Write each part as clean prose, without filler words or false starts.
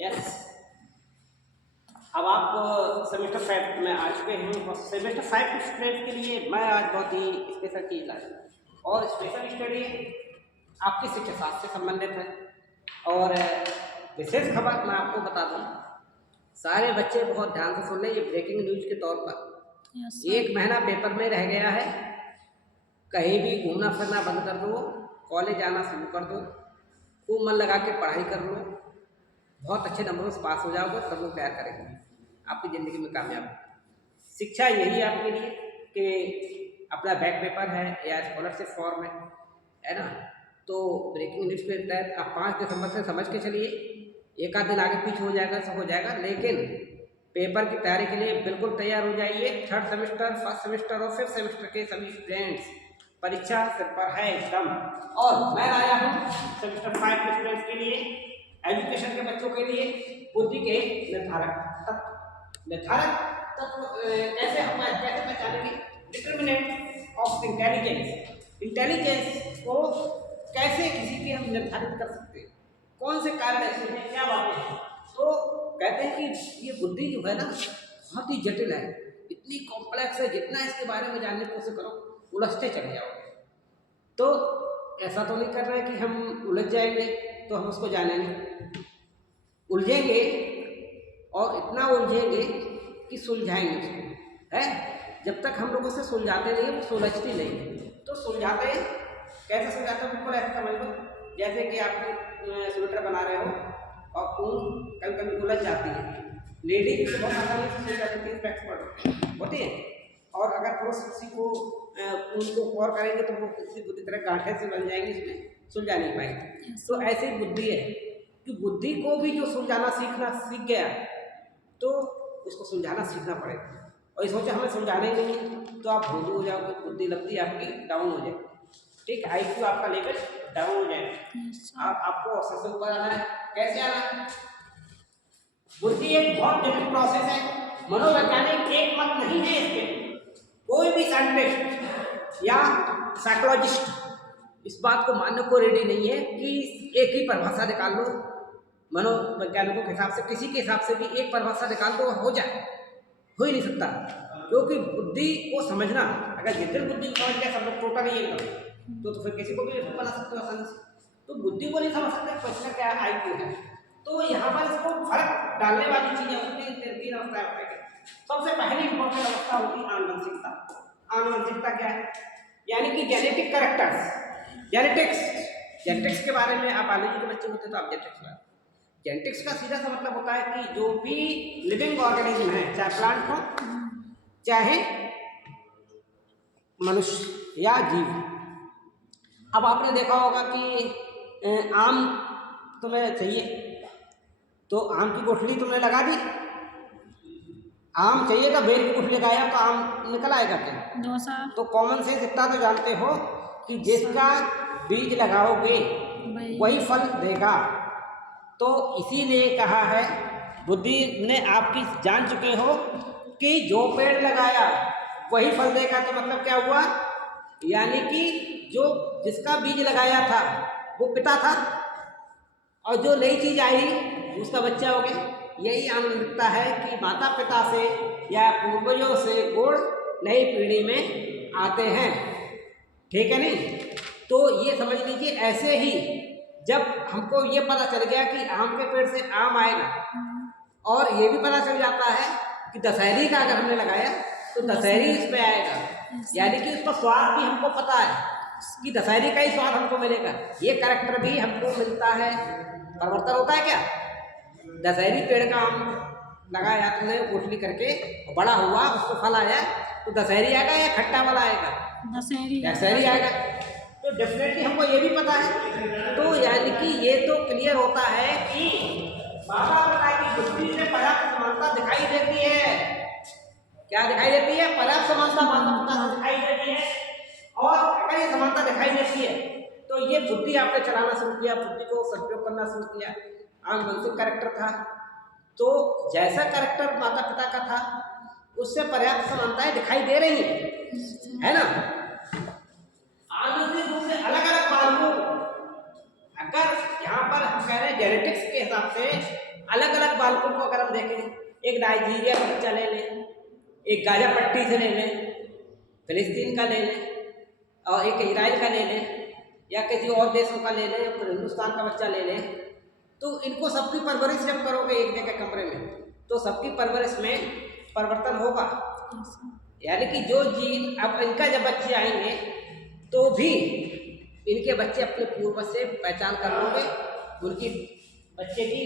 Yes. अब आप semester 5 में आ चुके हैं और सेमेस्टर 5 के स्टूडेंट के लिए मैं आज बहुत ही स्पेशल चीज़ लाया और स्पेशल स्टडी आपकी शिक्षा शास्त्र से संबंधित है। और विशेष खबर मैं आपको बता दूं, सारे बच्चे बहुत ध्यान से सुन लें, ये ब्रेकिंग न्यूज के तौर पर। एक महीना पेपर में रह गया है, कहीं भी घूमना फिरना बंद कर दो, कॉलेज आना शुरू कर दो, खूब मन लगा के पढ़ाई कर लो, बहुत अच्छे नंबरों से पास हो जाओगे, सब लोग प्यार करेंगे, आपकी ज़िंदगी में कामयाब। शिक्षा यही है आपके लिए कि अपना बैक पेपर है या स्कॉलरशिप फॉर्म है ना, तो ब्रेकिंग न्यूज के तहत आप 5 दिसंबर से समझ के चलिए, एक आध दिन आगे पीछे हो जाएगा, सब हो जाएगा, लेकिन पेपर की तैयारी के लिए बिल्कुल तैयार हो जाइए। 3rd सेमेस्टर, 1st सेमेस्टर और 5th सेमेस्टर के सभी स्टूडेंट्स परीक्षा सिर पर है एकदम। और मैं आया हूँ सेमेस्टर 5 के स्टूडेंट्स के लिए, एजुकेशन के बच्चों के लिए बुद्धि के निर्धारक तत्व कैसे हम कैसे पहचानेंगे, डिटर्मिनेंट ऑफ इंटेलिजेंस को कैसे किसी की हम निर्धारित कर सकते हैं, कौन से कारण ऐसे हैं, क्या बातें हैं। तो कहते हैं कि ये बुद्धि जो है ना बहुत ही जटिल है, इतनी कॉम्प्लेक्स है, जितना इसके बारे में जानने की कोशिश करो उलझते चले जाओगे। तो ऐसा तो नहीं कर रहे कि हम उलझ जाएंगे तो हम उसको जानेंगे, उलझेंगे और इतना उलझेंगे कि सुलझाएंगे उसको, है। जब तक हम लोग उसे सुलझाते नहीं, वो सुलझती नहीं। तो सुलझाते हैं, कैसे सुलझाते हैं, बिल्कुल ऐसा समझ लो जैसे कि आप स्वेटर बना रहे हो और ऊन कभी कभी उलझ जाती है, लेडी बहुत आसानी से सुलझ जाती है, एक्सपर्ट होती है, और अगर पुरुष किसी को उनको और करेंगे तो वो किसी बुरी तरह गांठे से बन जाएंगे, इसमें सुलझा नहीं पाएंगे। तो ऐसे ही बुद्धि है कि बुद्धि को भी जो सुलझाना सीख गया तो उसको सुलझाना सीखना पड़ेगा। और ये सोचा हमें सुलझाने नहीं है तो आप भोलू हो जाओगे, बुद्धि लब्धि आपकी डाउन हो जाएगी, ठीक, IQ आपका लेवल डाउन हो जाएगा। आपको सबसे ऊपर आना है, कैसे आना है? बुद्धि एक बहुत जटिल प्रोसेस है, मनोवैज्ञानिक एक मत नहीं है इसके, कोई भी साइंटिस्ट या साइकोलॉजिस्ट इस बात को मानने को रेडी नहीं है कि एक ही परिभाषा निकाल लो, मनोवैज्ञानिकों के हिसाब से, किसी के हिसाब से भी एक परिभाषा निकाल दो हो जाए, हो ही नहीं सकता। क्योंकि बुद्धि को समझना, अगर जितनी बुद्धि को समझ गया सब लोग टोटल ही एकदम, तो फिर किसी को भी बना सकते हो आसानी से। तो बुद्धि को नहीं समझ सकते, क्वेश्चन क्या IQ है। तो यहाँ पर इसको फर्क डालने वाली चीजें होती हैं, 3 अवस्थाएं होती है। सबसे पहली इंपॉर्टेंट अवस्था होती है आनुवंशिकता। आनुवंशिकता क्या है? यानी कि जेनेटिक कैरेक्टर्स, जेनेटिक्स के बारे में आप बायोलॉजी के बच्चे होते तो आप जेनेटिक्स का सीधा सा मतलब होता है कि जो भी लिविंग ऑर्गेनिज्म है, चाहे प्लांट हो चाहे मनुष्य या जीव। अब आपने देखा होगा कि आम तुम्हें चाहिए तो आम की गुठली तुमने लगा दी, आम चाहिए तो बेल की गुठली लगाया तो आम निकल आएगा क्या? तो कॉमन सेंस इतना तो जानते हो कि जिसका बीज लगाओगे वही फल देगा। तो इसीलिए कहा है, बुद्धि ने आपकी जान चुके हो कि जो पेड़ लगाया वही फल देगा। तो मतलब क्या हुआ, यानी कि जो जिसका बीज लगाया था वो पिता था और जो नई चीज आई उसका बच्चा हो गया। यही आनुवंशिकता है कि माता पिता से या पूर्वजों से गुण नई पीढ़ी में आते हैं, ठीक है नहीं? तो ये समझ लीजिए, ऐसे ही जब हमको ये पता चल गया कि आम के पेड़ से आम आएगा, और ये भी पता चल जाता है कि दशहरी का अगर हमने लगाया तो दशहरी इस पे आएगा, यानी कि उसका स्वाद भी हमको पता है कि दशहरी का ही स्वाद हमको मिलेगा। ये कैरेक्टर भी हमको मिलता है, परिवर्तन होता है क्या? दशहरी पेड़ का आम लगाया तुमने गुठली करके, बड़ा हुआ, उसको फल आया, तो दशहरी आएगा या खट्टा वाला आएगा? दशहरी आएगा। तो डेफिनेटली हमको ये भी पता है। तो यानी कि ये तो क्लियर होता है कि माता पिता की बुद्धि से पर्याप्त समानता दिखाई देती है। क्या दिखाई देती है? पर्याप्त समानता माता पिता से दिखाई देती है। और अगर ये समानता दिखाई देती है तो ये बुद्धि आपने चलाना शुरू किया, बुद्धि को सदुपयोग करना शुरू किया। आनुवंशिक कैरेक्टर था, तो जैसा कैरेक्टर माता पिता का था उससे पर्याप्त समानताएं दिखाई दे रही है ना? आनुवंशिक रूप से अलग अलग बालकों, अगर यहाँ पर हम कह रहे हैं जेनेटिक्स के हिसाब से अलग अलग बालकों को अगर हम देखें, एक नाइजीरिया का बच्चा ले लें, एक गाजा पट्टी से ले लें, फिलिस्तीन का ले लें, और एक इजराइल का ले लें, या किसी और देशों का ले लें, या फिर हिंदुस्तान का बच्चा ले लें, तो इनको सबकी परवरिश जब करोगे एक जगह कमरे में, तो सबकी परवरिश में परिवर्तन होगा। यानी कि जो जीन अब इनका जब बच्चे आएंगे तो भी इनके बच्चे अपने पूर्वज से पहचान कर लोगे, उनकी बच्चे की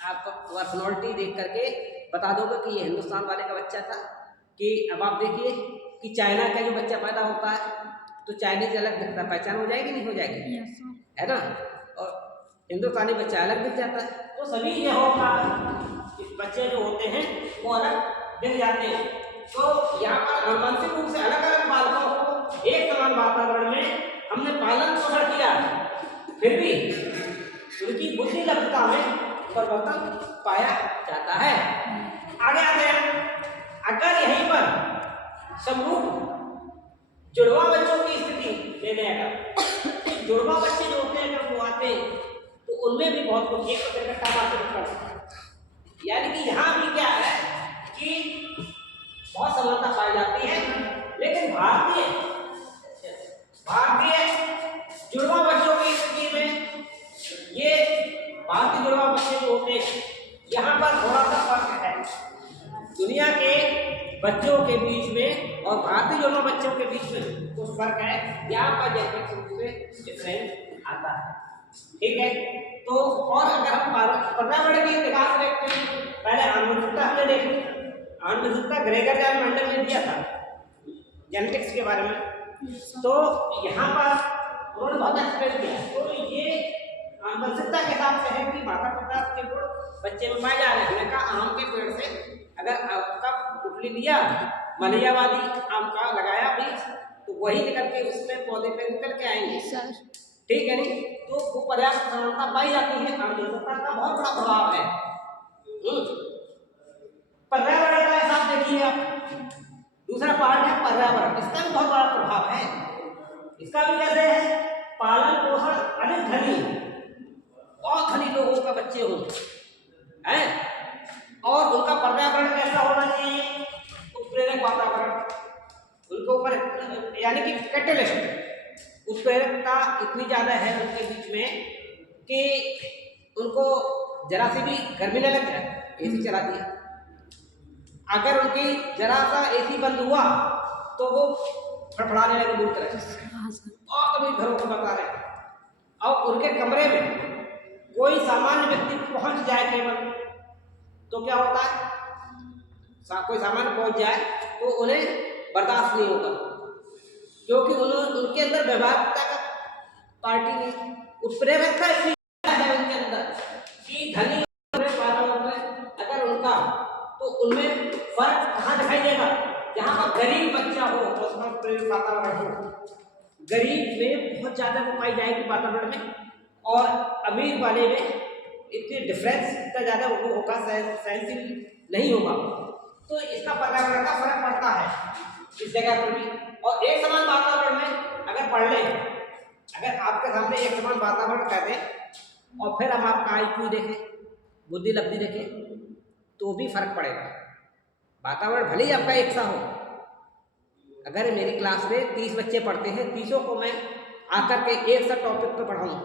आप पर्सनैलिटी देख करके बता दोगे कि ये हिंदुस्तान वाले का बच्चा था। कि अब आप देखिए कि चाइना का जो बच्चा पैदा होता है तो चाइनीज अलग दिखता है, पहचान हो जाएगी नहीं हो जाएगी, है ना, और हिंदुस्तानी बच्चा अलग दिख जाता है। तो सभी जगहों का बच्चे जो होते हैं वो अलग दिख जाते हैं। तो यहाँ पर आनुवंशिक रूप से अलग अलग बालकों को एक समान वातावरण में हमने पालन पोषण किया, फिर भी उनकी बुद्धि लब्धता में परिवर्तन पाया जाता है। आगे आते हैं, अगर यहीं पर समरूप जुड़वा बच्चों की स्थिति ले लें, अगर जुड़वा बच्चे जो होते हैं अगर वो आते हैं तो उनमें भी बहुत कुछ एक इकट्ठा बात करता है। यानी कि यहाँ भी क्या है कि बहुत समानता पाई जाती है, लेकिन भारतीय जुड़वा बच्चों की स्थिति में ये भारतीय जुड़वा बच्चे जो होते हैं यहाँ पर थोड़ा सा फर्क है दुनिया के बच्चों के बीच में और भारतीय जुड़वा बच्चों के बीच में कुछ फर्क है। यहाँ पर जेनेटिक रूप से डिफरेंस आता है, ठीक है। तो और अगर हम पर्यावरण की इतिहास देखते हैं, पहले आनुवंशिकता हमने देखी, आनुवंशिकता ग्रेगर जॉन मेंडल ने दिया था जेनेटिक्स के बारे में, तो यहाँ पर उन्होंने बहुत एक्सप्लेन किया। तो ये आनुवंशिकता के हिसाब से है कि माता पिता के गुण बच्चे में पाए जा रहे हैं। हमने कहा आम के पेड़ से अगर आपका गुठली लिया, मलियावादी आम का लगाया बीज, तो वही निकल के उसमें पौधे पे निकल के आएंगे, ठीक है नहीं। तो वो पर्याप्त समानता पाई जाती है, आनुवंशिकता का बहुत बड़ा प्रभाव है। पर्यावरण का हिसाब देखिए आप, दूसरा पार्ट है पर्यावरण, इसका भी बहुत बड़ा प्रभाव है। इसका भी कैसे है, पालन पोषण अधिक धनी और धनी लोगों का बच्चे हो हैं, और उनका पर्यावरण कैसा होना चाहिए, उत्प्रेरक वातावरण, उनके ऊपर यानी कि कैटलिस्ट उत्प्रेरकता इतनी ज़्यादा है उनके बीच में कि उनको जरा सी भी गर्मी न लग जाए, एसी चला दिया। अगर उनकी जरा सा एसी बंद हुआ तो वो फड़फड़ाने लगे दूर तरह, और कभी घरों को बता रहे हैं। और उनके कमरे में कोई सामान्य व्यक्ति पहुंच जाए केवल, तो क्या होता है, कोई सामान्य पहुंच जाए तो उन्हें बर्दाश्त नहीं होगा, क्योंकि उनके अंदर व्यवहारिकता का पार्टी नहीं, उत्प्रेरकता इतनी है उनके अंदर कि धनी वातावरण में अगर उनका, तो उनमें फर्क कहाँ दिखाई देगा, जहाँ पर गरीब बच्चा हो तो उसमें उत्प्रेरक वातावरण हो, गरीब में बहुत ज़्यादा वो पाई जाएगी वातावरण में, और अमीर वाले में इतनी डिफरेंस इतना ज़्यादा वो होगा, सहनशील नहीं होगा। तो इसका पर्यावरण का फर्क पड़ता है इस जगह पर भी। और एक समान वातावरण में अगर पढ़ लें, अगर आपके सामने एक समान वातावरण कर दें और फिर हम आपका IQ देखें, बुद्धि लब्धि देखें, तो भी फर्क पड़ेगा। वातावरण भले ही आपका एक सा हो, अगर मेरी क्लास में 30 बच्चे पढ़ते हैं, 30 को मैं आकर के एक सा टॉपिक पे पढ़ाऊँ,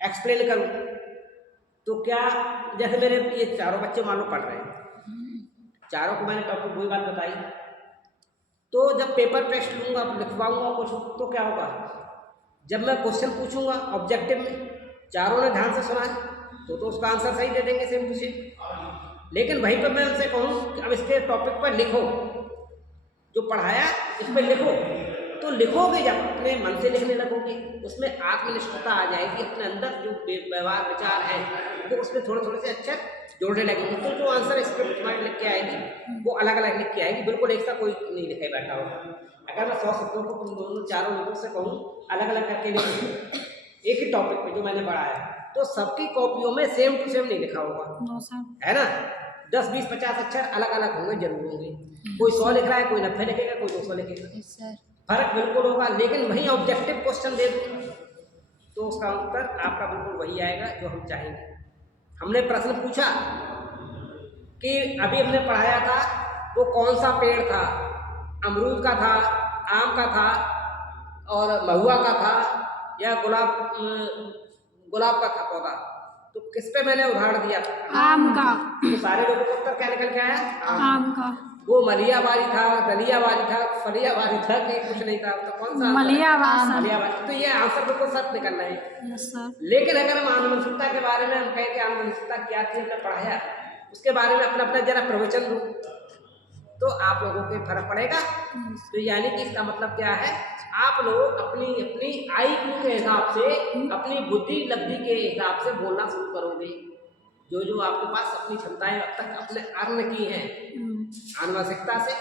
एक्सप्लेन करूँ, तो क्या, जैसे मेरे ये चारों बच्चे मान लो पढ़ रहे हैं, चारों को मैंने टॉपिक वही बात बताई, तो जब पेपर टेस्ट लूँगा, लिखवाऊँगा कुछ, तो क्या होगा, जब मैं क्वेश्चन पूछूंगा ऑब्जेक्टिव में, चारों ने ध्यान से सुना तो उसका आंसर सही दे देंगे सेम टू सेम। लेकिन वहीं पर मैं उनसे कहूँ कि अब इसके टॉपिक पर लिखो, जो पढ़ाया इस पर लिखो, तो लिखोगे जब अपने मन से लिखने लगोगे, उसमें आत्मनिष्ठता आ जाएगी, अपने अंदर जो व्यवहार विचार है वो उसमें थोड़े थोड़े से अक्षर जोड़ने लगेंगे, तो जो आंसर स्क्रिप्ट तुम्हारी लिख के आएगी वो अलग अलग लिख के आएगी, बिल्कुल एक सा कोई नहीं लिखे बैठा होगा। अगर मैं 100 शब्दों को तुम दोनों चारों लोगों से कहूँ अलग अलग करके लिखो एक ही टॉपिक पे जो मैंने पढ़ाया, तो सबकी कॉपियों में सेम टू सेम नहीं लिखा होगा, है ना, 10, 20, 50 अक्षर अलग अलग होंगे, जरूर होंगे। कोई 100 लिख रहा है, कोई 90 लिखेगा, कोई 200 लिखेगा, फर्क बिल्कुल होगा। लेकिन वही ऑब्जेक्टिव क्वेश्चन दे तो उसका उत्तर आपका बिल्कुल वही आएगा जो हम चाहेंगे। हमने प्रश्न पूछा कि अभी हमने पढ़ाया था वो कौन सा पेड़ था, अमरूद का था, आम का था और महुआ का था या गुलाब का था पौधा। तो किस पे मैंने उदाहरण दिया था? आम का। तो सारे लोगों को उत्तर क्या निकल के आया? आम का। वो मलियावारी था, दलियावारी था, फलियावारी था कि कुछ नहीं था? तो कौन सा? मलियावारी। तो ये आंसर बिल्कुल सच निकल रहे हैं। Yes sir. लेकिन अगर हम आनुवंशिकता के बारे में हम कहें कि आनुवंशिकता क्या थी, हमने पढ़ाया, उसके बारे में अपना अपना जरा प्रवचन दूं तो आप लोगों को फर्क पड़ेगा। तो यानी कि इसका मतलब क्या है, आप लोग अपनी अपनी IQ के हिसाब से, अपनी बुद्धि लब्धि के हिसाब से बोलना शुरू करोगे। जो जो आपके पास अपनी क्षमताएं अब तक अपने अर्न की हैं आनुवंशिकता से,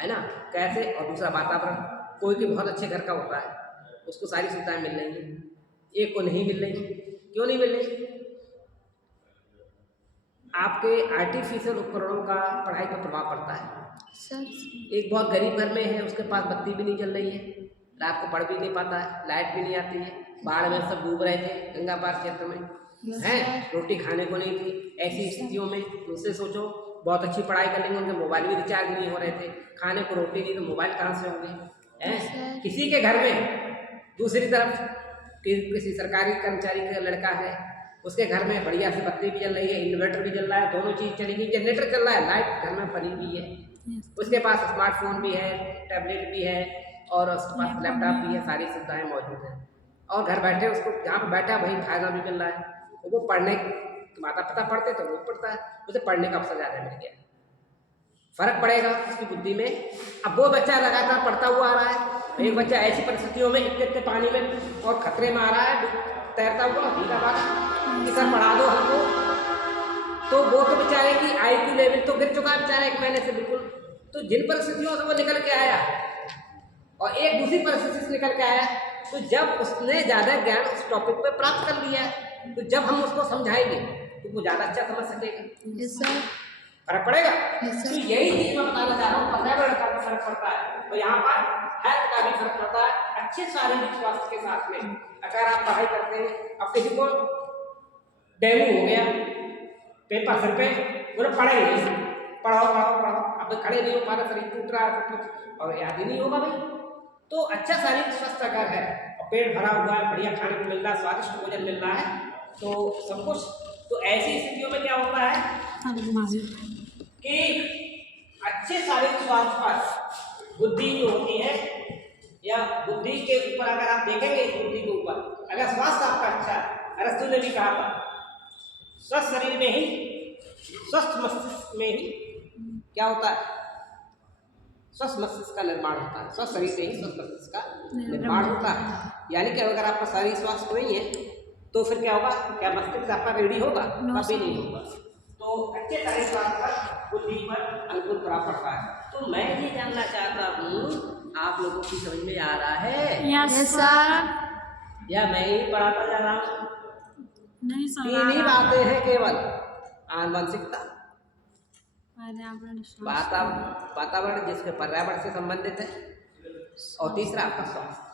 है ना, कैसे। और दूसरा वातावरण, कोई के बहुत अच्छे घर का होता है, उसको सारी सुविधाएं मिल रही हैं, एक को नहीं मिल रही। क्यों नहीं मिल रही? आपके आर्टिफिशियल उपकरणों का पढ़ाई पर प्रभाव पड़ता है। एक बहुत गरीब घर में है, उसके पास बत्ती भी नहीं चल रही है, रात को पढ़ भी नहीं पाता है, लाइट भी नहीं आती है, बाढ़ में सब डूब रहे थे गंगा पार क्षेत्र में, हैं, रोटी खाने को नहीं थी। ऐसी स्थितियों में उनसे सोचो, बहुत अच्छी पढ़ाई कर लेंगे, उनके मोबाइल भी रिचार्ज नहीं हो रहे थे, खाने को रोटी नहीं तो मोबाइल कहाँ से होंगे, हैं। किसी के घर में दूसरी तरफ किसी सरकारी कर्मचारी का लड़का है, उसके घर में बढ़िया से बत्ती भी चल रही है, इन्वर्टर भी चल रहा है, दोनों चीज़ चलेगी, जनरेटर चल रहा है, लाइट घर में बनी हुई है, उसके पास स्मार्टफोन भी है, टैबलेट भी है और उसके पास लैपटॉप भी है, सारी सुविधाएं मौजूद हैं। और घर बैठे उसको जहाँ पर बैठा वही फायदा भी मिल रहा है। तो वो पढ़ने, माता पिता पढ़ते तो वो पढ़ता है, उसे पढ़ने का अवसर ज़्यादा मिल गया, फर्क पड़ेगा उसकी बुद्धि में। अब वो बच्चा लगातार पढ़ता हुआ आ रहा है, एक बच्चा ऐसी परिस्थितियों में इतने पानी में और खतरे में आ रहा है, तैरता हुआ भीगा भागा, कि सर पढ़ा दो हमको, तो वो तो बेचारे की IQ लेवल तो गिर चुका है बेचारा 1 महीने से बिल्कुल। तो जिन परिस्थितियों से वो निकल के आया और एक दूसरी परिस्थिति से निकल के आया, तो जब उसने ज़्यादा ज्ञान उस टॉपिक पे प्राप्त कर लिया है, तो जब हम उसको समझाएंगे तो वो ज़्यादा अच्छा समझ सकेगा, फर्क पड़ेगा। तो यही चीज़ मैं बताना चाह रहा हूँ, पर्यावरण का भी फर्क पड़ता है, तो यहाँ पर हेल्थ का भी फर्क पड़ता है। अच्छे शारीरिक स्वास्थ्य के साथ में अगर आप पढ़ाई करते हैं, अब किसी को डेंगू हो गया, पेपर सिर पे, बोले पढ़ाई नहीं, पढ़ाओ पढ़ाओ पढ़ाओ, अब खड़े नहीं हो पा रहे, शरीर टूट रहा है कुछ और याद ही नहीं होगा भाई। तो अच्छा शारीरिक स्वास्थ्य अगर है और पेट भरा हुआ है, बढ़िया खाने को मिल रहा है, स्वादिष्ट भोजन मिल रहा है, तो सब कुछ। तो ऐसी स्थितियों में क्या होता है कि अच्छे शारीरिक स्वास्थ्य पर बुद्धि जो होती है, या बुद्धि के ऊपर अगर आप देखेंगे, बुद्धि के ऊपर अगर स्वास्थ्य आपका अच्छा है, अरस्तु ने भी कहा था स्वस्थ शरीर में ही स्वस्थ मस्तिष्क में ही क्या होता है, स्वस्थ मस्तिष्क का निर्माण होता है, स्वस्थ शरीर से ही स्वस्थ मस्तिष्क का निर्माण होता है। यानी कि अगर आपका शारीरिक स्वास्थ्य नहीं है तो फिर क्या होगा, क्या मस्तिष्क आपका रेडी होगा? कभी नहीं होगा। तो अच्छे शारीरिक स्वास्थ्य पर बुद्धि पर अनुकूल प्रभाव पड़ता है। तो मैं ये जानना चाहता हूँ, आप लोगों की समझ में आ रहा है? Yes sir. या मैं ही पढ़ाता जा रहा हूँ? नहीं सर, 3 ही बातें हैं केवल, आनुवंशिकता, वातावरण जिसके पर्यावरण से संबंधित है, और तीसरा आपका स्वास्थ्य।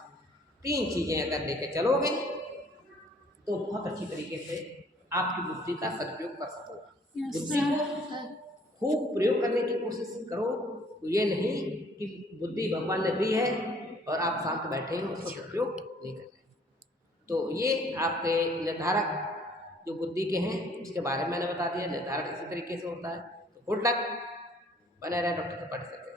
3 चीजें अगर लेके चलोगे तो बहुत अच्छी तरीके से आपकी बुद्धि का सदुपयोग कर सकोगे। बुद्धि को खूब प्रयोग करने की कोशिश करो। तो ये नहीं कि बुद्धि भगवान ने दी है और आप शांत बैठे हैं, उसको सदुपयोग नहीं कर रहे। तो ये आपके निर्धारक जो बुद्धि के हैं उसके बारे में मैंने बता दिया, निर्धारक इसी तरीके से होता है। तो गुड लक, बने रहे डॉक्टर से पढ़ सकते।